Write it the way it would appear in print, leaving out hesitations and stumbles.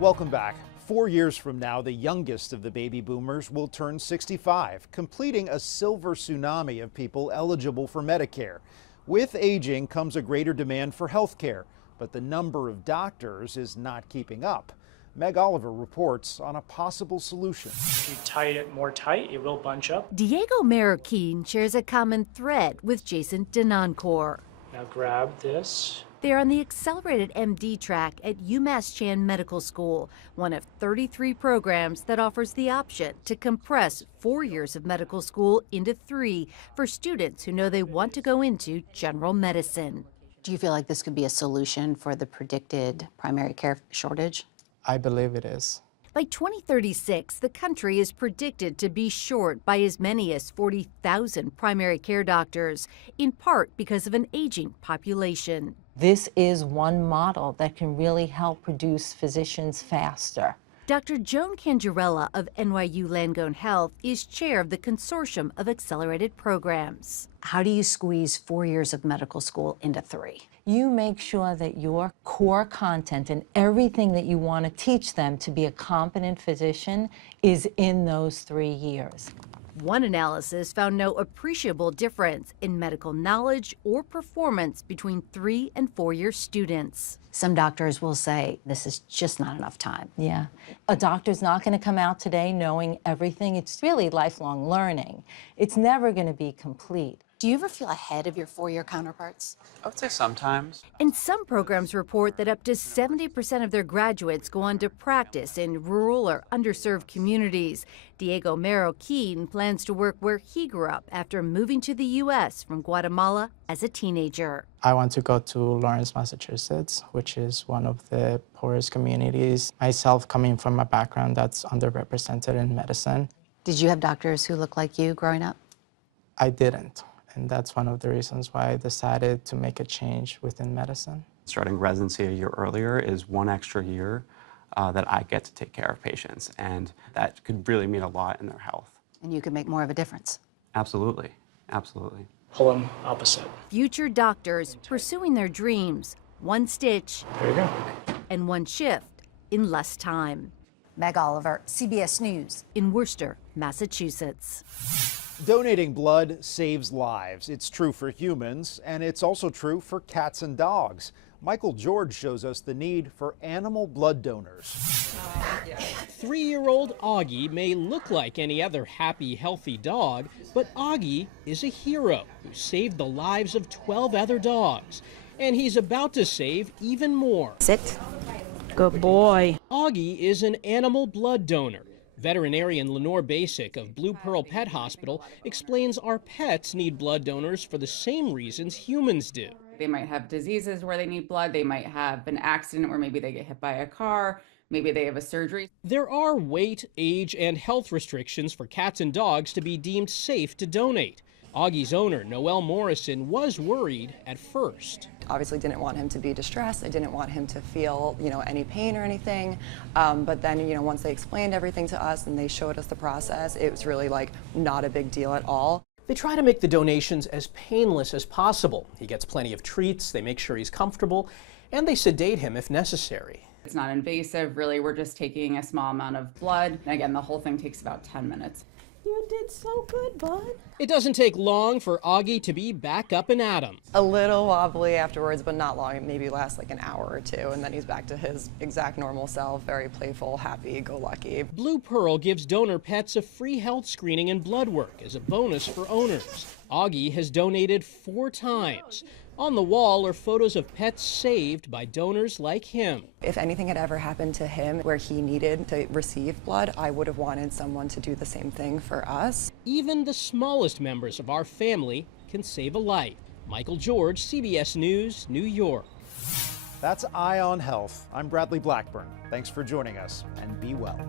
Welcome back. 4 years from now, the youngest of the baby boomers will turn 65, completing a silver tsunami of people eligible for Medicare. With aging comes a greater demand for health care, but the number of doctors is not keeping up. Meg Oliver reports on a possible solution. If you tie it more tight, it will bunch up. Diego Marroquin shares a common thread with Jason Denoncourt. Now grab this. They're on the accelerated MD track at UMass Chan Medical School, one of 33 programs that offers the option to compress 4 years of medical school into 3 for students who know they want to go into general medicine. Do you feel like this could be a solution for the predicted primary care shortage? I believe it is. By 2036, the country is predicted to be short by as many as 40,000 primary care doctors, in part because of an aging population. This is one model that can really help produce physicians faster. Dr. Joan Cangarella of NYU Langone Health is chair of the consortium of accelerated programs. How do you squeeze 4 years of medical school into 3? You make sure that your core content and everything that you want to teach them to be a competent physician is in those 3 years. One analysis found no appreciable difference in medical knowledge or performance between 3 and 4 year students. Some doctors will say this is just not enough time. Yeah. A doctor's not going to come out today knowing everything. It's really lifelong learning. It's never going to be complete. Do you ever feel ahead of your 4-year counterparts? I would say sometimes. And some programs report that up to 70% of their graduates go on to practice in rural or underserved communities. Diego Marroquin plans to work where he grew up after moving to the U.S. from Guatemala as a teenager. I want to go to Lawrence, Massachusetts, which is one of the poorest communities. Myself, coming from a background that's underrepresented in medicine. Did you have doctors who looked like you growing up? I didn't. And that's one of the reasons why I decided to make a change within medicine. Starting residency a year earlier is 1 extra year that I get to take care of patients, and that could really mean a lot in their health. And you could make more of a difference. Absolutely, absolutely. Pull them opposite. Future doctors pursuing their dreams, 1 stitch There you go. and 1 shift in less time. Meg Oliver, CBS News. In Worcester, Massachusetts. Donating blood saves lives. It's true for humans, and it's also true for cats and dogs. Michael George shows us the need for animal blood donors. 3-year-old Augie may look like any other happy, healthy dog, but Augie is a hero who saved the lives of 12 other dogs. And he's about to save even more. Sit. Good boy. Augie is an animal blood donor. Veterinarian Lenore Basic of Blue Pearl Pet Hospital explains our pets need blood donors for the same reasons humans do. They might have diseases where they need blood. They might have an accident where maybe they get hit by a car. Maybe they have a surgery. There are weight, age, and health restrictions for cats and dogs to be deemed safe to donate. Augie's owner, Noelle Morrison, was worried at first. Obviously didn't want him to be distressed. I didn't want him to feel, any pain or anything. But then, once they explained everything to us and they showed us the process, it was really not a big deal at all. They try to make the donations as painless as possible. He gets plenty of treats, they make sure he's comfortable, and they sedate him if necessary. It's not invasive, really. We're just taking a small amount of blood. Again, the whole thing takes about 10 minutes. You did so good, bud. It doesn't take long for Augie to be back up and at 'em. A little wobbly afterwards, but not long. It maybe lasts an hour or 2, and then he's back to his exact normal self, very playful, happy-go-lucky. Blue Pearl gives donor pets a free health screening and blood work as a bonus for owners. Augie has donated 4 times. On the wall are photos of pets saved by donors like him. If anything had ever happened to him where he needed to receive blood, I would have wanted someone to do the same thing for us. Even the smallest members of our family can save a life. Michael George, CBS News, New York. That's Eye on Health. I'm Bradley Blackburn. Thanks for joining us, and be well.